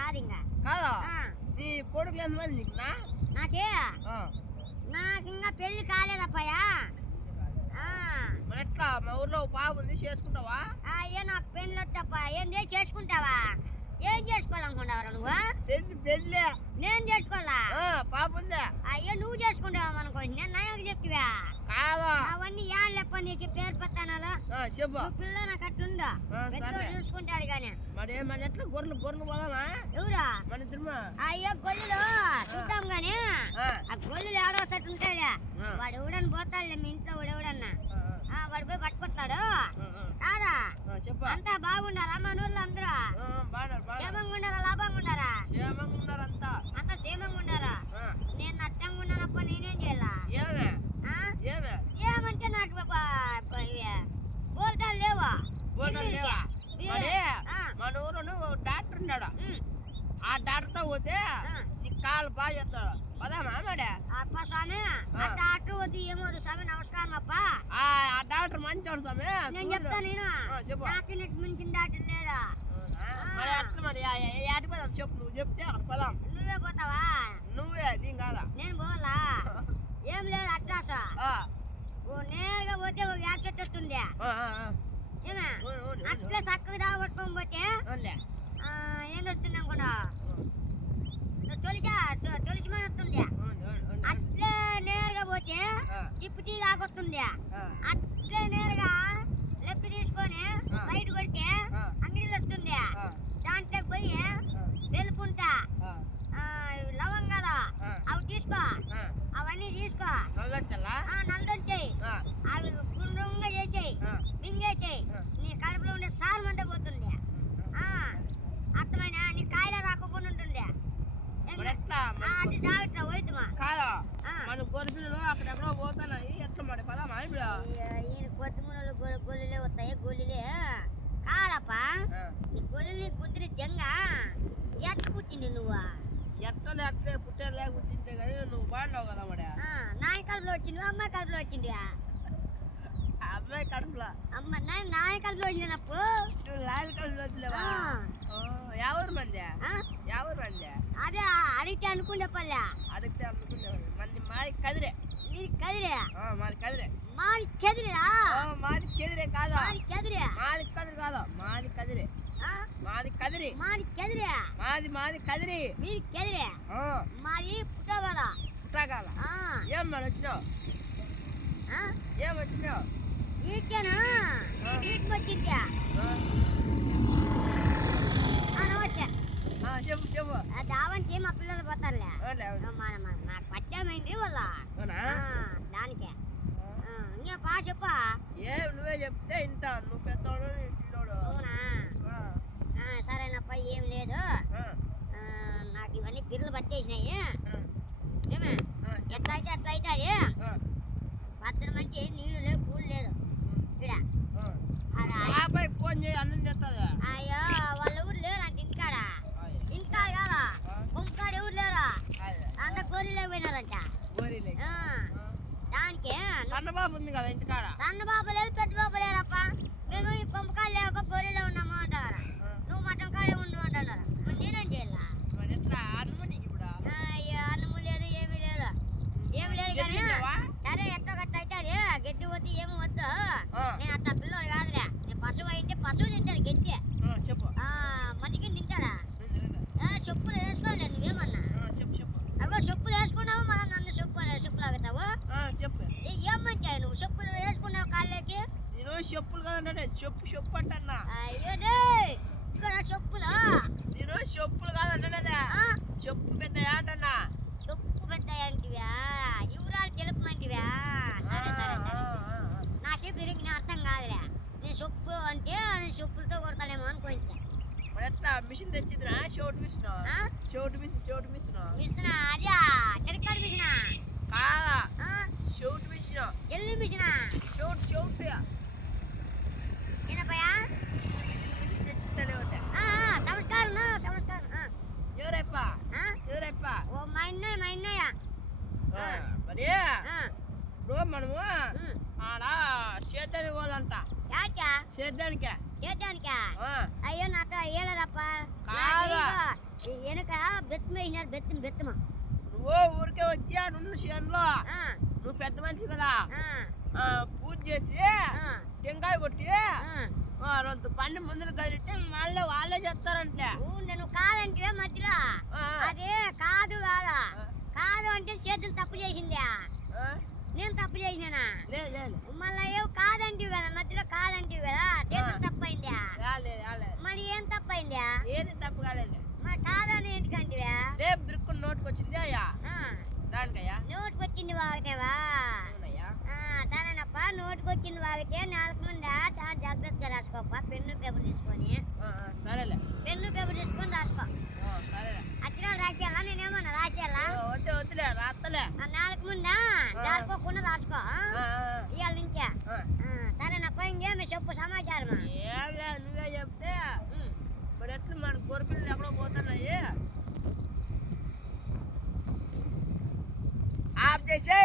కాదు ఇంకా కాదా నీ కొడుకులు ఎంతమంది నీకు నాకే నాకు ఇంకా పెళ్లి కాలేదప్పయ్యా. మరి ఎట్లా మా ఊర్లో పాప ఉంది చేసుకుంటావా? అయ్యో నాకు పెళ్లి వద్దప్ప. ఏంది చేసుకుంటావా? ఏం చేసుకోవాలనుకుంటావరా నువ్వు? పెళ్ళి నేను చేసుకోవాలా? పాప ఉందా? అయ్యో నువ్వు చేసుకుంటావా అనుకో. నేను నాకు చెప్తివా? కాదా అవన్నీ ఏం లేప్ప నీకు పేరు పత్తానాలు. చెప్పు పిల్ల నాకు అట్లుందా చూసుకుంటాడు కానీ. మరి మరి ఎట్లా గొర్రెలు పోదామా? ఎవరా? మన ఇద్దరు. అయ్యో గొల్లులు చూద్దాం గాని ఆ గొల్లులు ఏడో సెట్ ఉంటాడా? వాడు ఎవడని పోతాడులే మీ ఇంట్లో ఎవడన్నా. వాడు పోయి పట్టుకొస్తాడు కాదా? అంతా బాగుండారా మన ఊర్లో అందరూ? క్షేమంగా ఉండారా లాభంగా ఉండారా? అంతా క్షేమంగా ఉండారా? నేను నష్టంగా ఉన్నానప్ప. నేనేం చేయాలా? ఏమంటే నాకు బోల్టాలు లేవా? మన ఊరు డాక్టర్ ఉన్నాడు. ఆ డాక్టర్ తో పోతే నీ కాలు బాగా చేస్తాడు. పదామా మేడే? అప్ప స్వామి ఆ డాక్టర్ వద్దు ఏమోదు స్వామి. నమస్కారం అప్ప. ఆ డాక్టర్ మంచోడు స్వామి. నేను చెప్తా. నేను నాకు మించిన డాక్టర్ లేడా? మరి అట్లా మరి ఏటి పోదాం చెప్పు. నువ్వు చెప్తే అక్కడ పదాం. నువ్వే పోతావా? నువ్వే నీ కాదా? నేను పోవాలా? ఏం లేదు అట్లా నేరుగా పోతే ఒక యాప్ చెట్టు వస్తుంది. ఏమే అట్లా చక్కగా దాగొట్టుకొని పోతే ఏం వస్తుంది అనుకున్నా? తొలిసి మన వస్తుంది. అట్లే నేరుగా పోతే తిప్పు తీ కాకొస్తుంది. అట్లే నేరుగా లెఫ్ట్ తీసుకొని బయట కొడితే అంగడిలో వస్తుంది. దాంట్లోకి పోయి వెలుపుంటా లవంగాలు అవి తీసుకో. అవన్నీ తీసుకో. నల్లొచ్చాయి అవి గుండ్రంగా చేసేయి. మింగేసేయి. నీ కడుపులో ఉండే సారం అంతా పోతుంది. అర్థమైనా? నీ కాయలు రాకుండా ఉంటుంది. అది డాక్టర్ వైద్యమా కాదా? మన గొర్రెలు అక్కడెక్కడో పోతున్నాయి. ఎట్లా మరి పదామా? ఇప్పుడు ఈయన కొద్దిమూలలు గొల్లులే వస్తాయి. గొల్లులే కాదప్ప. నీ గొల్లు కుదిరి జంగ ఎట్లా పుట్టింది నువ్వు? ఎట్లా ఎట్లే పుట్టే పుట్టింటే కానీ నువ్వు బాగున్నావు కదా మరి. నాయ కడుపులో వచ్చింది అమ్మాయి కడుపులో వచ్చింది. అమ్మాయి కడుపులో నాయ కడుపులో వచ్చినప్పుడు నువ్వు లాయల కడుపులో వచ్చినావా? ఎవరు మంది? అదే అడిగితే అనుకుంటే పల్లె. అడిగితే అనుకునే మంది మాది కదిరే. నీది కదిరే? మాది కదిరే. మాది కెదిరేరా? మాది కెదిరే కాదా? మాది కెదిరే. మాది కదిరి కాదా? మాది కదిరే. మాది కదిరి. మాది కెదిరే. మాది కదిరి. మీది కెదిరే. మాది పుట్టగల. ఏం మరి వచ్చినావు? ఏం వచ్చినావు? ఈకేనా వచ్చిందా? నమస్తే. చెప్పు. దావంతి మా పిల్లలు పోతారులే. నాకు పచ్చమైంది వాళ్ళ దానికే. ఇంకా బా చెప్పా. నువ్వే చెప్తే ఇంటా. నువ్వు పెద్దోడు పిల్లోడు. అవునా? సరేనప్ప. ఏం లేదు. నాకు ఇవన్నీ పిల్లలు పట్టేసినాయి. ఏమే ఎట్లా అయితే అట్లా అవుతుంది. పద్దెన మంచి నీళ్ళు లేవు పూలు లేదు ఇక్కడ. ఫోన్ చేయి అన్నం చేస్తుంది. అయ్యో వాళ్ళ ఊరు లేరు అంటే ఇంటికాడ. ఇంటికాడ కాదా కొంకాడ ఎవరు లేరా? అంత గొర్రెలే పోయినారంట. దానికి సన్నబాబు ఉంది కదా ఇంటికాడ. సన్నబాబు లేదు పెద్ద బాబు లేరప్ప. మేము ఈ కొంపకాయలు లేక గొర్రెలే ఉన్నాము అంటారా? నువ్వు మటన్ కాడే ఉండు అంటున్నారా? నేనేం చేయాలా? అయ్యో అన్నము లేదు ఏమీ లేదు. ఏమి లేదు కానీ సరే ఎట్లా గట్ట అవుతుంది. గడ్డి వద్దు ఏమి వద్దు. నేను అట్లా పిల్లలు కాదులే. నేను పశువు అయితే పశువు తింటాను గడ్డి. మనిషికి తింటాడా? చెప్పులు వేసుకోలే నువ్వేమన్నా? అగో చెప్పులు వేసుకున్నావు మనం నన్ను చెప్పులు ఆగుతావు. ఏమంటావు నువ్వు? చెప్పులు వేసుకున్నావు కాళ్ళకి. చెప్పులు కాదంటే చెప్పు అంటన్నా. అయ్యో ఇక్కడ చెప్పులు. చెప్పులు కాదంటే చెప్పు పెద్ద అంటన్నా. చెప్పు పెట్టాయంటివా? వివరాలు తెలుపమంటివా? సరే సరే సరే నాకే పెరిగి అర్థం కాదులే. నేను చెప్పు అంటే చెప్పులతో కొడతానేమో అనుకుంటా. మిషన్ తెచ్చిద్రా? షోట్ మిషన్. మిషన్ అదే చెరకాడ మిషన్ కాదా? షోట్ మిషన్. ఎల్లు మిషన్. షోట్ ఏనపయ్యా? సంస్కారం. ఎవరప్ప? ఓ మా అన్నయ్య. మరి ఇప్పుడు మనము ఆడ సేద్యానికి పోదంట. సేద్యానికే. అయ్యో నాతో అయ్యలేదప్ప. వెనక బెత్తం వేసినారు బెత్తమా నువ్వు ఊరికే వచ్చి ఆ రెండు చేనులో నువ్వు పెద్ద మనిషి కదా పూజ చేసి టెంకాయ కొట్టి రెండు బండి ముందుకు కదిలితే మళ్ళీ వాళ్ళే చెప్తారంటే నువ్వు కాదంటే మధ్యలో అదే కాదు కాదు అంటే చేతులు తప్పు చేసిందా నేను తప్పు చేసినా మళ్ళీ ఏం కాదంటివి కదా మధ్యలో కాదంటివి కదా చేతులు తప్పు అయిందా మరి ఏం తప్పు అయిందా ఏది తప్పు కాలేదు మరి కాదని ఎందుకంటివా రేపు దిక్కుని నోటుకు వచ్చింది అయ్యా దానికయ్యా నోటుకు వచ్చింది వాగితేవా సరేనప్ప నోటుకు వచ్చింది వాగితే నాలుగు ముందా చాలా జాగ్రత్తగా రాసుకోప పెన్ను పేపర్ తీసుకొని సరేలే పెన్ను పేపర్ తీసుకొని రాసుకో సరేలే అచ్చినా రాసేయాలా నేనేమన్నా రాసేయాలా వద్దులే రాత్తలే నాలుగు ముందా జారుకోకుండా రాసుకో ఇవాళ నుంచే సరేనప్ప ఇంకేమి చెప్పు సమాచారం ఏం లేదు నువ్వే చెప్తే మరి ఎట్లా మన గొర్రెపిల్లలు ఎక్కడో పోతున్నాయి ఆఫ్ చేసే